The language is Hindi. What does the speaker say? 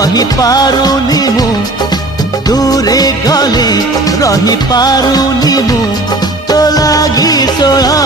रही पारुनी मु दूरे गले रही पारुनी मु तो लागी सोला